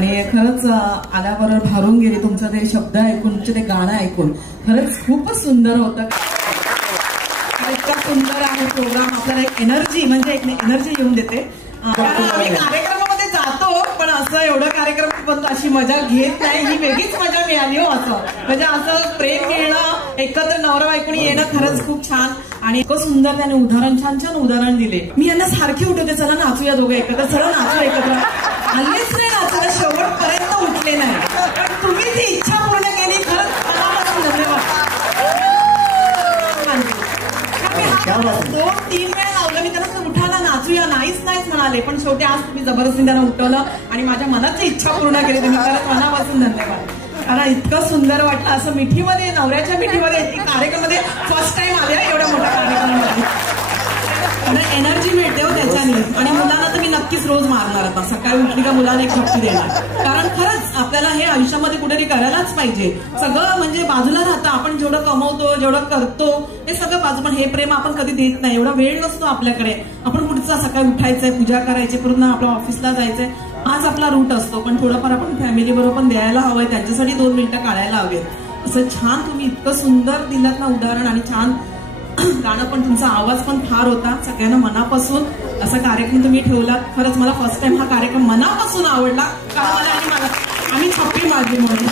आणि खरंच आल्याबरोबर भारून गेली तुमचं ते शब्द ऐकून, तुमचे ते गाणं ऐकून. खरंच खूपच सुंदर होतं. इतका सुंदर आहे प्रोग्राम. आपल्याला एक एनर्जी म्हणजे एक एनर्जी येऊन देते. आम्ही कार्यक्रमामध्ये जातो पण असं एवढं कार्यक्रम पण अशी मजा घेत नाही. ही वेगळीच मजा मिळाली हो. असं म्हणजे असं प्रेम मिळणं, एकत्र नवरा बायकोनी येणं खरंच खूप छान. आणि इतकं सुंदर त्याने उदाहरण, छान छान उदाहरण दिले. मी यांना सारखी उठवते, चला नाचूया दोघे एकत्र, चला नाचू एकत्र. हल्लीच नाही नाचलं, शेवटपर्यंत उठले नाही. पण तुम्ही ती इच्छा पूर्ण केली, खरंच मनापासून धन्यवाद. 2-3 वेळा लावलं मी त्यांना, उठायला नाचूया, नाहीच म्हणाले. पण शेवटी आज तुम्ही जबरदस्ती त्यांना उठवलं आणि माझ्या मनाची इच्छा पूर्ण केली तुम्ही. खरंच मनापासून धन्यवाद. कारण इतकं सुंदर वाटलं. असं मिठीमध्ये, नवऱ्याच्या मिठीमध्ये कार्यक्रमामध्ये फर्स्ट टाइम आले एवढ्या मोठ्या कार्यक्रमामध्ये. एनर्जी मिळते हो त्याच्याने. आणि मुलांना तर मी नक्कीच रोज मारणार आता. सकाळी उठली का मुलांना एक झपटी देणार. कारण खरंच आपल्याला हे आयुष्यामध्ये कुठेतरी करायलाच पाहिजे. सगळं म्हणजे बाजूला राहतं. आपण जेवढं कमवतो, जेवढं करतो हे सगळं बाजू, पण हे प्रेम आपण कधी देत नाही. एवढा वेळ नसतो आपल्याकडे. आपण पुढचा सकाळी उठायचंय, पूजा करायची, पूर्ण आपल्या ऑफिसला जायचंय, हाच आपला रूट असतो. पण थोडंफार आपण फॅमिली बरोबर पण द्यायला हवंय, त्यांच्यासाठी 2 मिनिटं काढायला हवेत. असं छान तुम्ही इतकं सुंदर दिलात ना उदाहरण. आणि छान गाणं पण, तुमचा आवाज पण फार होता. सगळ्यांना मनापासून असा कार्यक्रम तुम्ही ठेवलात. खरंच मला फर्स्ट टाइम हा कार्यक्रम मनापासून आवडला. कारण मला आम्ही छप्पी मारली म्हणून.